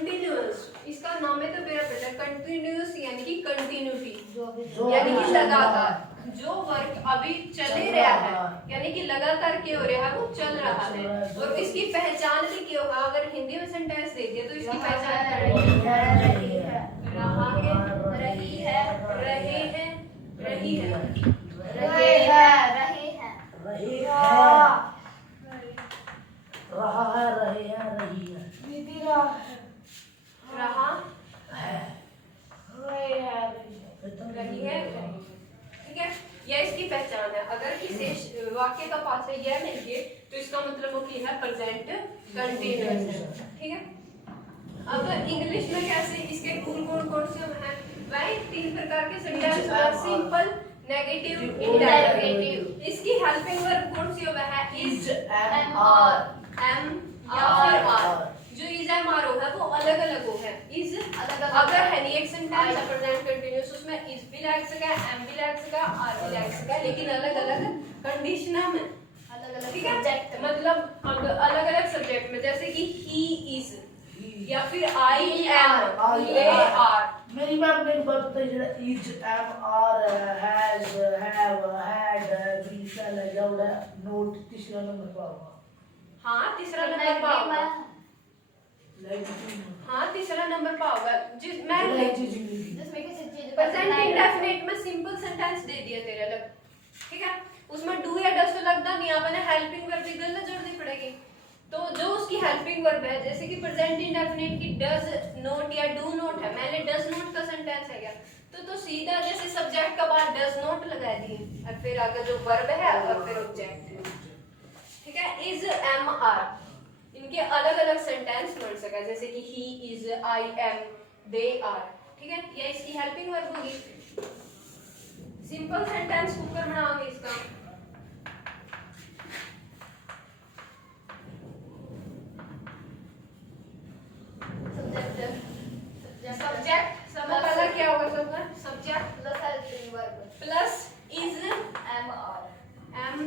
Continuous, इसका नाम है तो मेरा बेटा कंटिन्यूअस यानी कि कंटिन्यूटी, यानी कि लगातार। जो वर्क अभी चल ही रहा है यानी कि लगातार क्या हो रहा है, वो चल रहा है। और इसकी पहचान भी क्या होगा, अगर हिंदी में सेंटेंस दे दिया तो इसकी पहचान क्या रहेगी? रही है, रहा है, रही है, रहे हैं, रही है, रहे हैं, रहे हैं, रही है, रहा है, रहे हैं, रही है, दीदी रहा रहा है, रही है, रही है, ठीक है। यह इसकी पहचान है। अगर किसी वाक्य का पास है यह नहीं है तो इसका मतलब वो क्या है, प्रेजेंट कंटिन्यूअस है, ठीक है। अब इंग्लिश में कैसे इसके रूल कौन से हैं? वही 3 प्रकार के सेंटेंस हैं, सिंपल, नेगेटिव, इंडेफिनिटिव। इसकी हेल्पिंग वर्ब कौन सी होगा है? इज, एम आर, एम या फिर आर। जो इज एम आर होगा वो अलग अलग हो है। इज अलग-अलग अगर है नहीं एक सेंटेंस है प्रेजेंट कंटीन्यूअस, उसमें इज भी लग सका, एम भी लग सका, आर भी लग सका, लेकिन अलग अलग कंडीशन में, अलग-अलग ठीक है। सब्जेक्ट, मतलब अलग अलग सब्जेक्ट में, जैसे कि ही इज या फिर आई एम, दे आर। मेरी मैम ने एक बात बताई, जरा is, am, are, has, have, had, be, shall, जाउड, नोट, तीसरा नंबर पर होगा। हाँ तीसरा नंबर पर होगा। लाइक हाँ तीसरा नंबर पर होगा। जिस मैं जिसमें किसी चीज प्रेजेंट इंडेफिनिट में सिंपल सेंटेंस दे दिया तेरे अलग, ठीक है। उसमें डू या डज तो लगता नहीं, आपने हेल्पिंग वर्ब भी गलत जोड़नी पड़ेगी। तो जो उसकी हेल्पिंग वर्ब है, जैसे कि प्रेजेंट इंडेफिनिट की डज नॉट या डू नॉट है, मैंने डज नॉट का सेंटेंस है क्या, तो सीधा जैसे सब्जेक्ट का बाद डज नॉट लगा दिए और फिर आगे जो वर्ब है और फिर ऑब्जेक्ट, ठीक है। इज, एम, आर, इनके अलग अलग सेंटेंस बन सका, जैसे कि he is, I am, they are, ठीक है। ये इसकी हेल्पिंग वर्ब होगी। सिंपल सेंटेंस कुकर बनाओगे इसका। सब्जेक्ट सबसे पहला क्या होगा, सबका subject plus helping verb plus is, am are, am,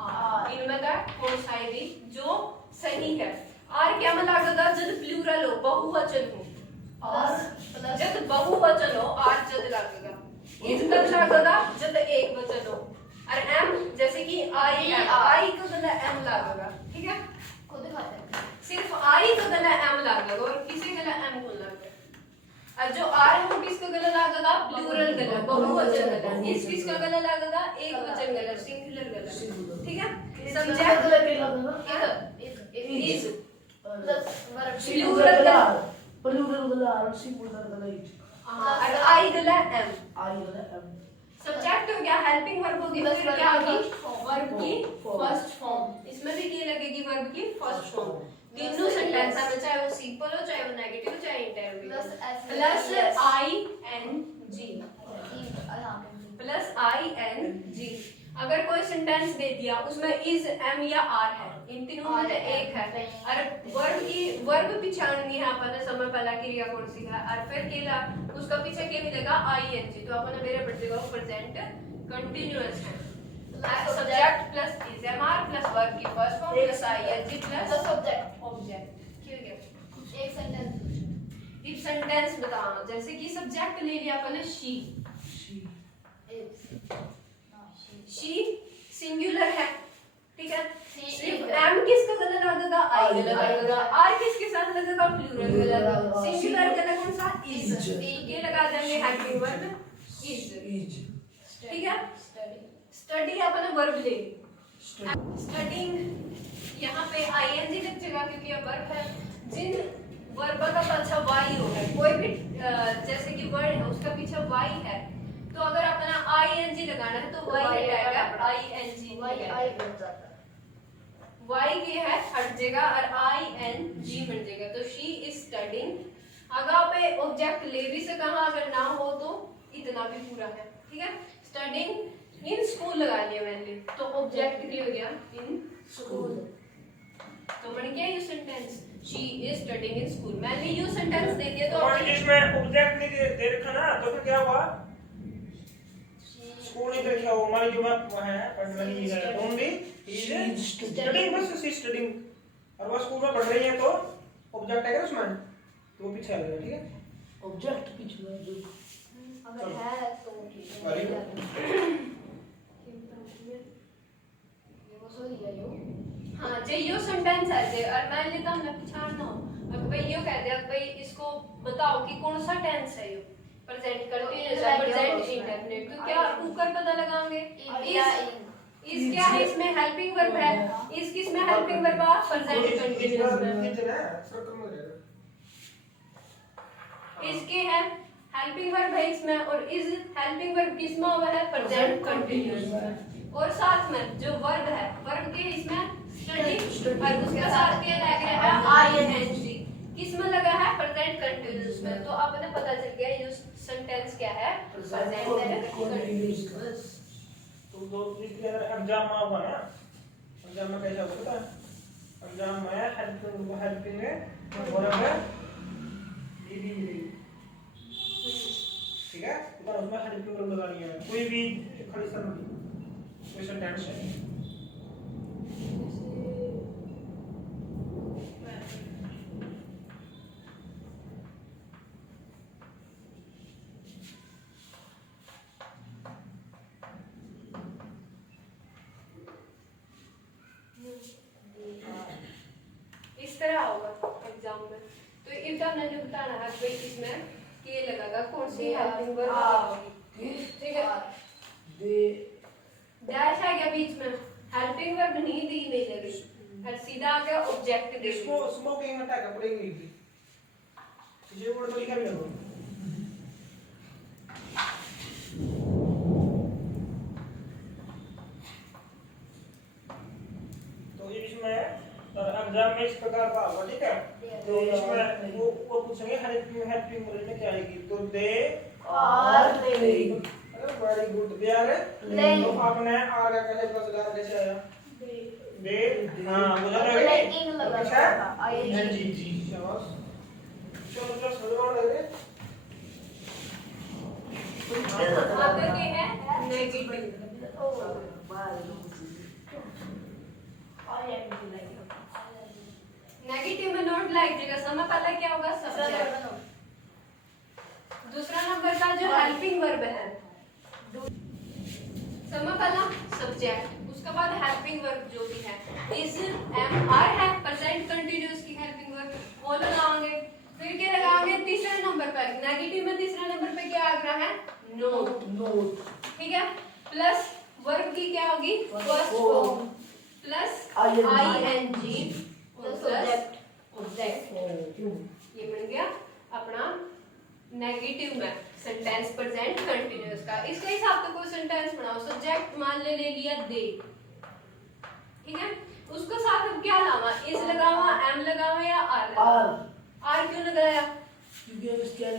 are. इनमें का कौन सा है भी जो सही है? आर क्या में लगेगा जब प्लूरल हो, बहुवचन हो। और जब बहुवचन हो आर जब लगेगा। इज कब लगेगा जब एक वचन हो। और एम जैसे कि आई, आई को गला एम लगेगा, ठीक है। खुद दिखाते हैं सिर्फ आई को गला एम लगेगा और किसी गला एम को लगेगा। और जो आर है वो किसका गला लगेगा? प्लूरल गला, बहुवचन गला। इस किसका गला लगेगा? एक वचन गला, सिंगुलर गला, ठीक है। Subject is plus verb plural गला, प्लूरल गला और सिंगुलर गला इज, और आई गला एम। आई गला एम। सब्जेक्ट हो गया, हेल्पिंग वर्ब होगी, बस फिर वर्ब क्या की होगी? first form। वर्ब की फर्स्ट फॉर्म। इसमें भी क्या लगेगी? वर्ब की फर्स्ट फॉर्म। तीनों सेंटेंस में, चाहे वो सिंपल हो, चाहे वो नेगेटिव हो, चाहे interview, plus I N G, plus I N G. अगर कोई सेंटेंस दे दिया उसमें इज, एम या आर है, इन तीनों में से एक है, और वर्ब पिछाड़नी है अपन समय पहला क्रिया कौन सी है, और फिर केला उसका पीछे क्या मिलेगा? I N G. तो अपन मेरे बच्चे को प्रेजेंट कंटिन्यूअस है। Subject plus is, am are plus verb की first form plus I N G plus subject object. ठीक है, एक सेंटेंस इफ सेंटेंस बताओ, जैसे कि सब्जेक्ट ले लिया अपन शी, शी सिंगुलर है, ठीक है। सिर्फ एम किसका गला लगेगा? आई गला लगेगा। आर किसके साथ लगेगा? प्लूरल गला लगेगा। सिंगुलर गला कौन सा? इज। ये लगा देंगे हेल्पिंग वर्ब इज, ठीक है। स्टडी अपन वर्ब ले, स्टडीइंग यहाँ पे आईएनजी लग जाएगा क्योंकि ये वर्ब है। जिन वर्ब का पीछे वाई हो है, कोई भी जैसे कि वर्ड है उसका पीछे वाई है, तो अगर अपना आईएनजी लगाना है तो वाई हटाएगा, आईएनजी आई बन जाता है, वाई के है हट जाएगा और आईएनजी बन जाएगा। तो शी इज स्टडीइंग। अगर पे ऑब्जेक्ट ले भी से कहा, अगर ना हो तो इतना भी पूरा है, ठीक है। स्टडीइंग इन स्कूल लगा लिया मैंने, तो ऑब्जेक्ट क्लियर हो गया इन स्कूल। तो बन गया you sentence, she is studying in school. मैंने यू सेंटेंस दे दिया तो और इसमें ऑब्जेक्ट नहीं दे रखा ना, तो फिर क्या हुआ? स्कूल नहीं लिखा हुआ, हमारी जो बात है पढ़ने वाली है ओनली इज स्टडीइंग, बस सी स्टडीइंग। और वो स्कूल में पढ़ रही है तो ऑब्जेक्ट है क्या उसमें? तो वो पीछे आ गया, ठीक है। ऑब्जेक्ट पिछला जो अगर है तो ठीक है Very ये वो सो दिया यो हाँ जे यो सेंटेंस है जे और मान लेता हूँ मैं पहचानना हूँ और भाई यो कह दिया भाई इसको बताओ कि कौन सा टेंस है यो प्रेजेंट कंटीन्यूअस है प्रेजेंट इंडेफिनिट तो क्या ऊपर पता लगाएंगे इस क्या है इसमें हेल्पिंग वर्ब है इस किस में हेल्पिंग वर्ब है प्रेजेंट कंटीन्यूअस में सर्कल में रहेगा। इसके है हेल्पिंग वर्ब है इसमें और इस हेल्पिंग वर्ब किस में हुआ है प्रेजेंट कंटीन्यूअस में और साथ में जो वर्ब है वर्ब के इसमें स्टडी और उसके साथ क्या लग रहा है आईएनजी किस में लगा है प्रेजेंट कंटीन्यूअस में तो आपने पता चल गया ये सेंटेंस क्या है प्रेजेंट कंटीन्यूअस तो इसके अंदर एग्जाम में होगा ना एग्जाम में कैसा होगा पता है एग्जाम में हेल्पिंग है वर्ब है ईडी ठीक है तो उसमें हेल्पिंग वर्ब लगानी है कोई भी खाली कोई सेंटेंस है इस तरह होगा एग्जाम में तो इधर मैंने बताना है भाई इसमें के लगेगा कौन सी हेल्पिंग वर्ब होगी ठीक है दे डैश आ गया बीच में हेल्पिंग वर्ब नहीं दी नहीं लगी और सीधा आ गया ऑब्जेक्ट दे इसको स्मोकिंग हटा के पढ़ेंगे ये वर्ड तो लिखा भी है तो इसमें एग्जाम में इस प्रकार का होगा ठीक है तो इसमें वो पूछेंगे हेल्पिंग वर्ब में क्या आएगी तो दे और playing very good they are तो आपने आर का कैसे प्लस लगा कैसे आया दे हां मुझे लग रहा है इन लगा था जी जी शाबाश चलो प्लस हो लग रहे आगे के है नेगेटिव ओ नेगेटिव में नोट लाइक जगह समय पहला क्या होगा सब्जेक्ट दूसरा नंबर का जो हेल्पिंग वर्ब है समय पहला सब्जेक्ट उसके बाद हेल्पिंग वर्ब जो भी है इस एम आर है प्रेजेंट कंटीन्यूअस की हेल्पिंग वर्ब वो लगाएंगे फिर क्या लगाएंगे तीसरे नंबर पर नेगेटिव में तीसरे नंबर पे क्या आ रहा है नोट नोट ठीक है प्लस वर्ब की क्या होगी first form plus ING plus object ये बन गया अपना नेगेटिव में सेंटेंस प्रेजेंट कंटीन्यूअस का इसके हिसाब से कोई सेंटेंस बनाओ सब्जेक्ट मान ले लिया दे ठीक है उसको साथ अब क्या लावा इज लगावा एम लगावा या आर लगावा आर क्यों लगाया क्योंकि इसके आर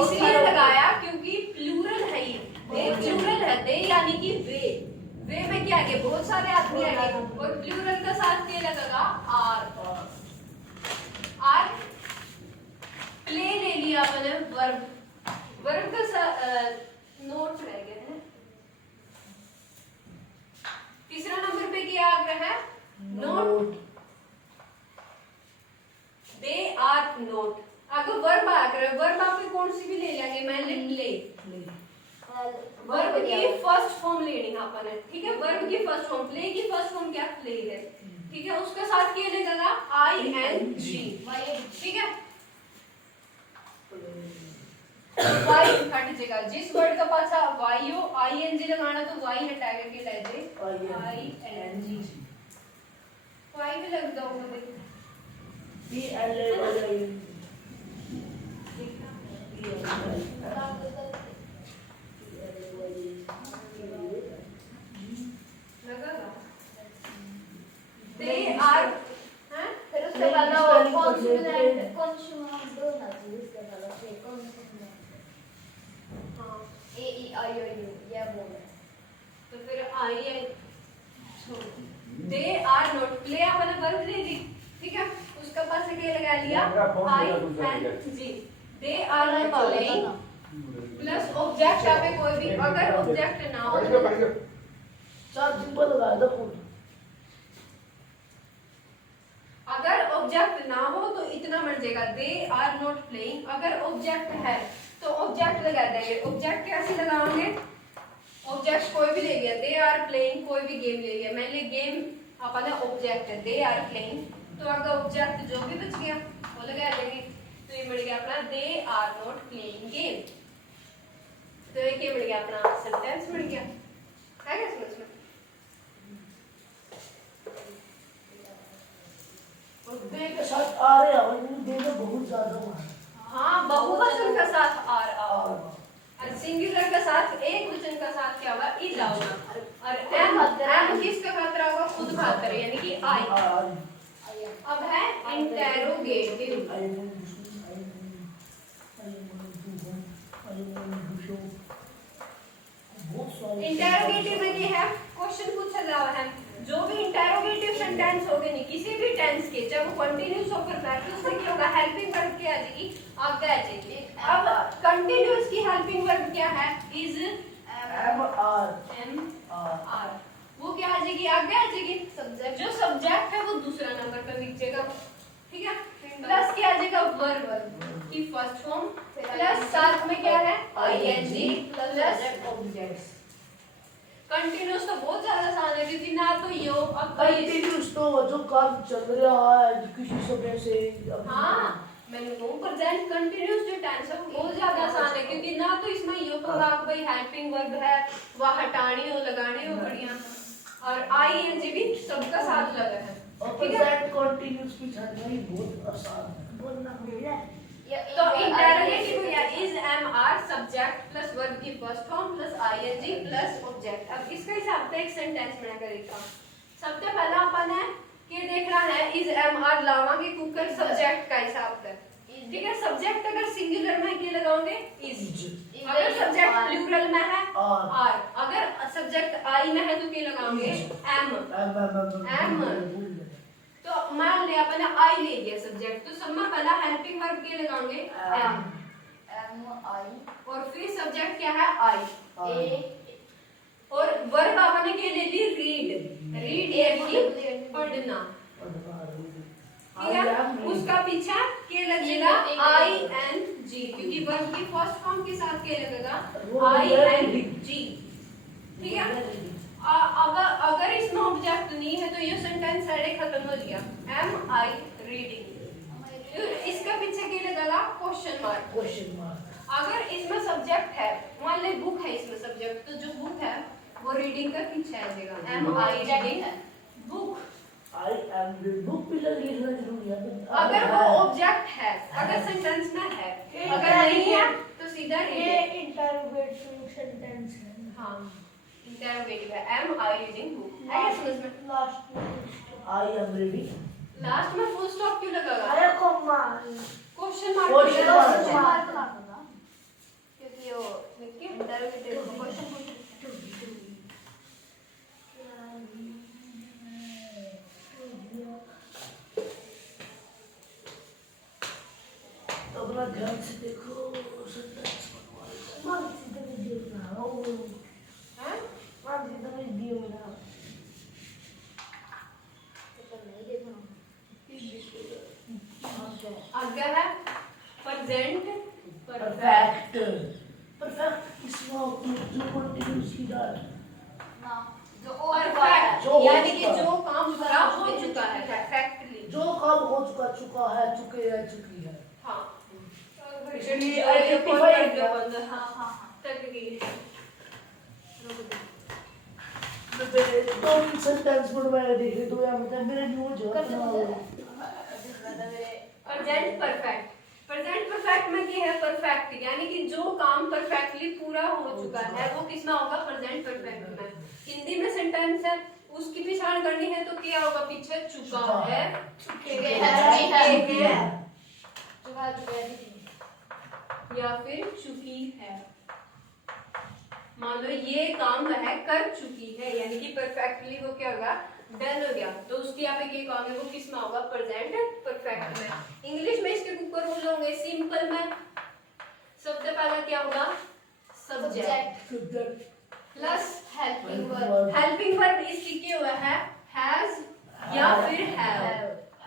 इसलिए लगाया क्योंकि प्लूरल है ये दे प्लूरल है दे यानी कि वे में क्या है बहुत सारे आदमी आएंगे और प्लूरल का साथ क्या लगेगा आर आर प्ले ले लिया मैंने वर्ब का नोट रह गया है तीसरा नंबर पे क्या आ रहा है नोट दे आर नोट अगर वर्ब आ रहा है वर्ब आप कौन सी भी ले लेंगे मैं ले वर्ब की फर्स्ट फॉर्म लेनी है अपन ठीक है वर्ब की फर्स्ट फॉर्म प्ले की फर्स्ट फॉर्म क्या प्ले है ठीक है उसके साथ क्या लगेगा आई एन जी ठीक है वाई हट जाएगा जिस वर्ड का पासा वाई हो आई एन जी लगाना तो वाई हटा करके ले जाए आई एन जी वाई भी लग जाऊंगा भाई पी एल ए लगेगा दे आर हैं फिर उसके बाद वो कॉन्सोनेंट कॉन्सोनेंट दो ना उसके बाद से कॉन्सोनेंट हां ए ई आई ओ यू ये बोल तो फिर I N they are not play आपने वर्ब ले ली ठीक है उसका पास क्या लगा लिया I N G they are not playing plus object पे कोई भी अगर ऑब्जेक्ट ना हो चार सिंपल लगा दो अगर ऑब्जेक्ट ना हो तो इतना बन जाएगा दे आर नॉट प्लेइंग। अगर ऑब्जेक्ट है तो ऑब्जेक्ट लगा देंगे। ऑब्जेक्ट कैसे लगाओगे? ऑब्जेक्ट कोई भी ले गया, दे आर प्लेइंग, कोई भी गेम ले लिया, मान ली गेम अपना ऑब्जेक्ट है, दे आर प्लेइंग, तो अगर ऑब्जेक्ट जो भी बच गया वो लगा देंगे। तो ये मिल गया अपना they are not playing game. तो ये क्या मिल गया? अपना सेंटेंस मिल गया। है क्या समझ में? और दे के साथ आ रहे हैं, दे तो बहुत ज्यादा हुआ है। हाँ, बहुवचन के साथ आर आओ और और सिंगुलर के साथ एक वचन का साथ क्या होगा? इज आओगा। और एम किसका खातिर होगा? खुद खातिर, यानी कि आई। अब है इंटेरोगेटिव। इंटेरोगेटिव में ये है क्वेश्चन पूछा जा रहा है। जो भी इंटेरोगेटिव सेंटेंस होगे नहीं किसी भी टेंस के, चाहे वो कंटिन्यूअस हो फिर बैक, तो उसमें क्या होगा? हेल्पिंग वर्ब क्या आ जाएगी? आगे आ जाएगी। अब कंटिन्यूअस की हेल्पिंग वर्ब क्या है? Is am are. वो क्या आ जाएगी? आगे आ जाएगी। सब्जेक्ट, जो सब्जेक्ट है वो दूसरा नंबर पर लिखिएगा, ठीक है। प्लस क्या आ जाएगा? वर्ब की फर्स्ट फॉर्म, प्लस साथ में क्या है? ING plus objects. कंटिन्यूअस तो बहुत ज्यादा आसान है क्योंकि ना तो यो अब कंटिन्यूअस तो जो काम चल रहा है किसी समय से। हाँ, मैंने वो प्रेजेंट कंटिन्यूअस जो टेंस है वो बहुत ज्यादा आसान है क्योंकि ना तो इसमें यो होगा कि भाई हेल्पिंग वर्ब है, वह हटानी हो लगानी हो बढ़िया, और आईएनजी भी सबका साथ लगा है, और ठीक है। प्रेजेंट कंटिन्यूअस भी जानना ही बहुत आसान है, बोलना मिला। तो इंटेरोगेटिव या is am are subject plus verb की first form plus ING plus object. अब इसका हिसाब से एक सेंटेंस बनाकर देखा। सबसे पहला अपन है कि देख रहा है इज एम आर लावांगे कुकर सब्जेक्ट का हिसाब से, ठीक है। सब्जेक्ट अगर सिंगुलर में क्या लगाओगे? इज। अगर सब्जेक्ट प्लूरल में है आर, अगर सब्जेक्ट आई में है तो क्या लगाओगे? एम। तो मान लिया अपन आई ले लिया सब्जेक्ट, तो सब में पहला हेल्पिंग वर्ब क्या लगाओगे? एम आई, और फिर सब्जेक्ट क्या है? आई। ए, और वर्ब आपने क्या ले ली? रीड। रीड यानी पढ़ना, ठीक है। उसका पीछा क्या लगेगा? आई एन जी, क्योंकि वर्ब की फर्स्ट फॉर्म के साथ क्या लगेगा? आई एन जी, ठीक है। अब अगर इसमें ऑब्जेक्ट नहीं है तो ये सेंटेंस सारे खत्म हो गया। एम आई रीडिंग, इसका पीछे क्या लगेगा? Question mark. अगर इसमें सब्जेक्ट है, मान ले बुक है इसमें सब्जेक्ट, तो जो बुक है वो रीडिंग का पीछे आ जाएगा। Am I reading book. I am reading book भी लिखना जरूरी है अगर वो ऑब्जेक्ट है, अगर सेंटेंस में है, अगर नहीं है तो सीधा ये इंटरोगेटिव सेंटेंस है। हाँ, इंटरोगेटिव है। Am I reading book. है समझ में? लास्ट में आई एम रीडिंग। लास्ट में फुल स्टॉप क्यों लगा? अरे कॉमा क्वेश्चन मार्क। मार्क लगाना, क्योंकि वो देखिए इंटरोगेटिव का क्वेश्चन अपना ध्यान से देखो सेंटेंस बनवा लो। सीधा वीडियो बनाओ, है। सीधा वीडियो बनाओ। आगे है प्रेजेंट परफेक्ट। परफेक्ट इसमें जो कंटिन्यूअस की डाल ना जो परफेक्ट, जो यानी कि जो काम पूरा हो चुका है परफेक्टली। जो काम हो चुका है, चुके है, चुकी है। हाँ, इसलिए आइडेंटिफाई किया। हाँ तक की तो सेंटेंस बनवाया देखे तो यार मतलब मेरे न्यूज़ जो प्रेजेंट परफेक्ट। प्रेजेंट परफेक्ट में क्या है? परफेक्ट यानी कि जो काम परफेक्टली पूरा हो चुका है वो किसमें होगा? प्रेजेंट परफेक्ट में। हिंदी में सेंटेंस है, उसकी पहचान करनी है तो क्या होगा? पीछे चुका है, चुके हैं, या फिर चुकी है। मान लो ये काम वह कर चुकी है, यानी कि परफेक्टली वो क्या होगा? डन हो गया। तो उसकी यहाँ पे क्या काम है? वो किस में होगा? प्रेजेंट परफेक्ट में। इंग्लिश में इसके ऊपर रूल होंगे। सिंपल में सबसे पहला क्या होगा? Subject plus helping verb. Helping verb इसकी क्या हुआ है? हैज या फिर हैव।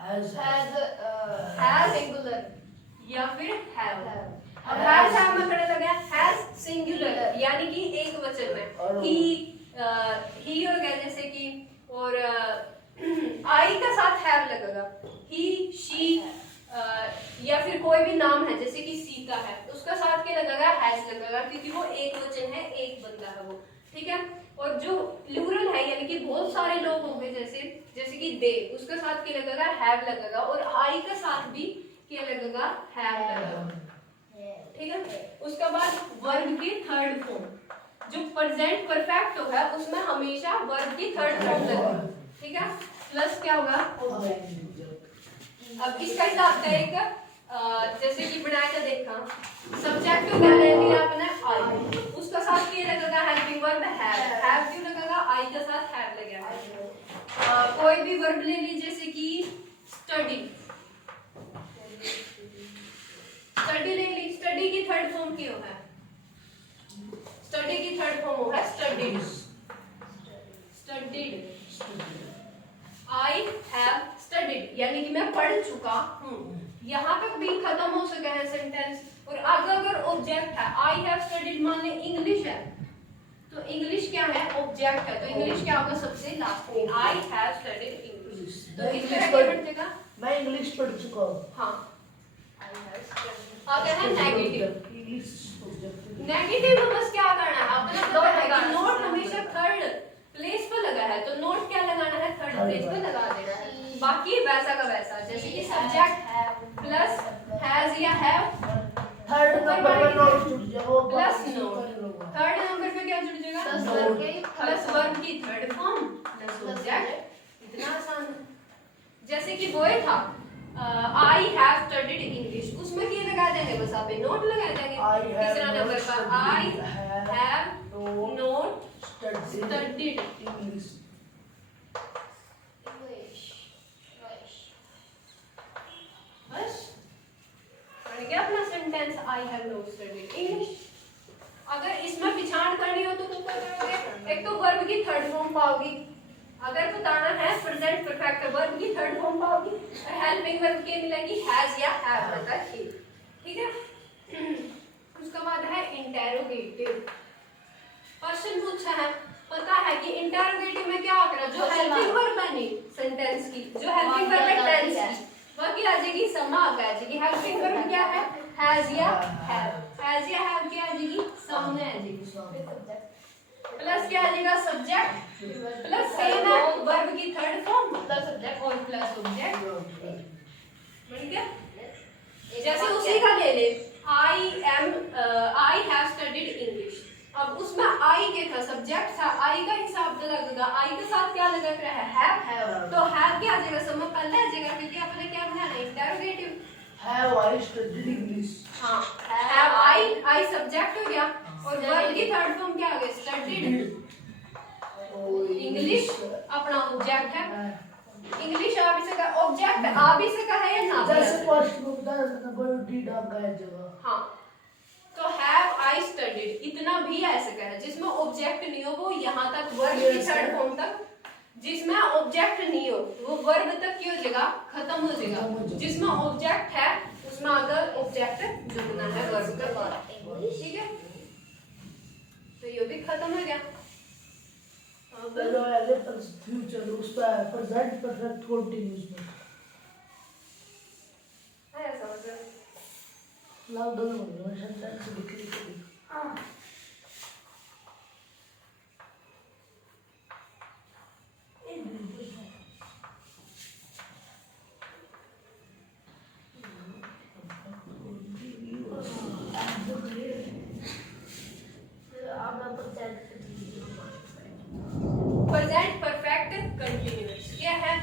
हैज सिंगुलर या फिर हैव। अब हैज हैव में खड़ा लगा हैज सिंगुलर यानी कि एक वचन में ही हो गया जैसे कि, और आई का साथ हैव लगेगा, ही शी या फिर कोई भी नाम है जैसे कि सीता है उसका साथ क्या लगेगा, हैज लगेगा, क्योंकि वो एक वचन है, एक बंदा है वो, ठीक है। और जो प्लूरल है यानी कि बहुत सारे लोग होंगे जैसे कि दे, उसका साथ क्या लगेगा, हैव लगेगा, और आई का साथ भी क्या लगेगा, हैव लगेगा, ठीक है। उसके बाद वर्ब की थर्ड फॉर्म, जो प्रेजेंट परफेक्ट है उसमें हमेशा वर्ब की थर्ड फॉर्म लगेगी, ठीक है। प्लस क्या होगा, अब इसका हिसाब का एक जैसे कि बनाया था देखा, सब्जेक्ट क्या ले लिया आपने, आई, उसका साथ क्या लगेगा, हेल्पिंग वर्ब हैव क्यों लगेगा, आई का साथ हैव लगेगा। कोई भी वर्ब ले ली जैसे कि स्टडी, स्टडी ले ली, स्टडी की थर्ड फॉर्म क्या है, स्टडी की थर्ड फॉर्म है studied, studied, I have studied यानी कि मैं पढ़ चुका हूँ, यहाँ तक भी खत्म हो सका है सेंटेंस। और आगे अगर ऑब्जेक्ट है, आई हैव स्टडीड मान ले इंग्लिश है तो इंग्लिश क्या है, ऑब्जेक्ट है, तो इंग्लिश क्या होगा सबसे लास्ट में, आई हैव स्टडीड इंग्लिश, तो किस तरह के पढ़ चुका, मैं इंग्लिश पढ़ चुका हूँ, हाँ आई हैव स्टडीड। आगे है नेगेटिव, इंग्लिश सब्जेक्ट, नेगेटिव में बस क्या करना है आपने पता है कि नोट हमेशा थर्ड प्लेस पे लगा है, तो नोट क्या लगाना है, थर्ड प्लेस पे लगा देना है, बाकी वैसा का वैसा, जैसे कि सब्जेक्ट प्लस हैज या हैव, थर्ड नंबर पर नोट जुड़ जाएगा, प्लस नोट, थर्ड नंबर पे क्या जुड़ जाएगा, प्लस वर्ब की थर्ड फॉर्म प्लस ऑब्जेक्ट, इतना आसान है। जैसे कि बॉय था, आई हैव स्टडीड इंग्लिश, उसमें क्या लगा देंगे, बस आप नोट लगा देंगे, तीसरा नंबर पर I have note studied English, बस बन गया अपना sentence, I have note studied English. अगर इसमें पिछाड़ करनी हो तो तुम क्या करोगे, एक तो वर्ब की थर्ड फॉर्म पाओगी, अगर बताना है प्रेजेंट परफेक्ट वर्ब की थर्ड फॉर्म पाओगी, हेल्पिंग वर्ब की मिलेगी हैज या हैव मतलब ठीक है। उसके बाद है इंटेरोगेटिव, क्वेश्चन पूछा है, पता है कि इंटेरोगेटिव में क्या होगा, जो हेल्पिंग वर्ब है नहीं सेंटेंस की, जो हेल्पिंग वर्ब है टेंस की, वह क्या आ जाएगी, समा आ जाएगी, हेल्पिंग वर्ब क्या है, हैज या हैव, हैज या हैव क्या आ जाएगी, सामने आ जाएगी, प्लस क्या आ जाएगा, सब्जेक्ट प्लस सेम है वर्ब की थर्ड फॉर्म प्लस सब्जेक्ट और प्लस ऑब्जेक्ट, बन गया। जैसे उसी का ले ले, आई हैव स्टडीड इंग्लिश, अब उसमें आई के था सब्जेक्ट था, आई का हिसाब तो लगेगा, आई के साथ क्या लगा रहा है, हैव, तो हैव क्या आ जाएगा, समय पहले आ जाएगा, क्योंकि आपने क्या बनाना है, interrogative, have I studied English, हाँ हैव आई सब्जेक्ट हो गया, और वर्ब की थर्ड फॉर्म क्या हो गया, स्टडीड इंग्लिश, अपना ऑब्जेक्ट है, इंग्लिश आ भी सका, ऑब्जेक्ट आ भी सका है या ना, जैसे फर्स्ट में बता नंबर डीड आपका है जगह, हाँ, तो हैव आई स्टडीड इतना भी आ सका है, जिसमें ऑब्जेक्ट नहीं हो वो यहाँ तक वर्ब की थर्ड फॉर्म तक, जिसमें ऑब्जेक्ट नहीं हो वो वर्ब तक की हो जाएगा, खत्म हो जाएगा, जिसमें ऑब्जेक्ट है उसमें अगर ऑब्जेक्ट जुड़ना है वर्ब के बाद, ठीक है, तो ये भी खत्म हो गया। पहले एज ए फ्यूचर उसका प्रेजेंट परफेक्ट कंटीन्यूअस में है समझ लाओ दोनों सेंटेंस लिख ली, हां प्रेजेंट परफेक्ट कंटीन्यूअस, क्या है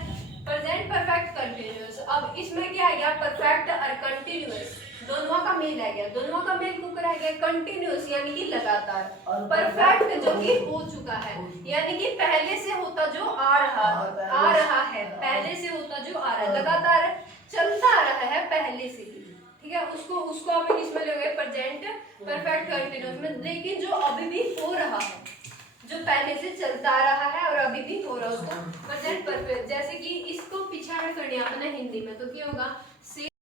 प्रेजेंट परफेक्ट कंटीन्यूअस। अब इसमें क्या है, परफेक्ट और कंटीन्यूअस दोनों का मेल है गया, दोनों का मेल कुकर है गया कंटीन्यूअस यानी कि लगातार, परफेक्ट जो कि हो चुका है यानी कि पहले से होता जो आ रहा है, पहले से होता जो आ रहा है, लगातार चलता आ रहा है पहले से ही, ठीक है, उसको आप किसमें लोगे, प्रेजेंट परफेक्ट कंटीन्यूअस में, लेकिन जो अभी भी हो रहा है, जो पहले से चलता आ रहा है और अभी भी हो रहा है, उसको प्रेजेंट परफेक्ट, जैसे कि इसको पिछाड़ करने अपने हिंदी में, तो क्या होगा से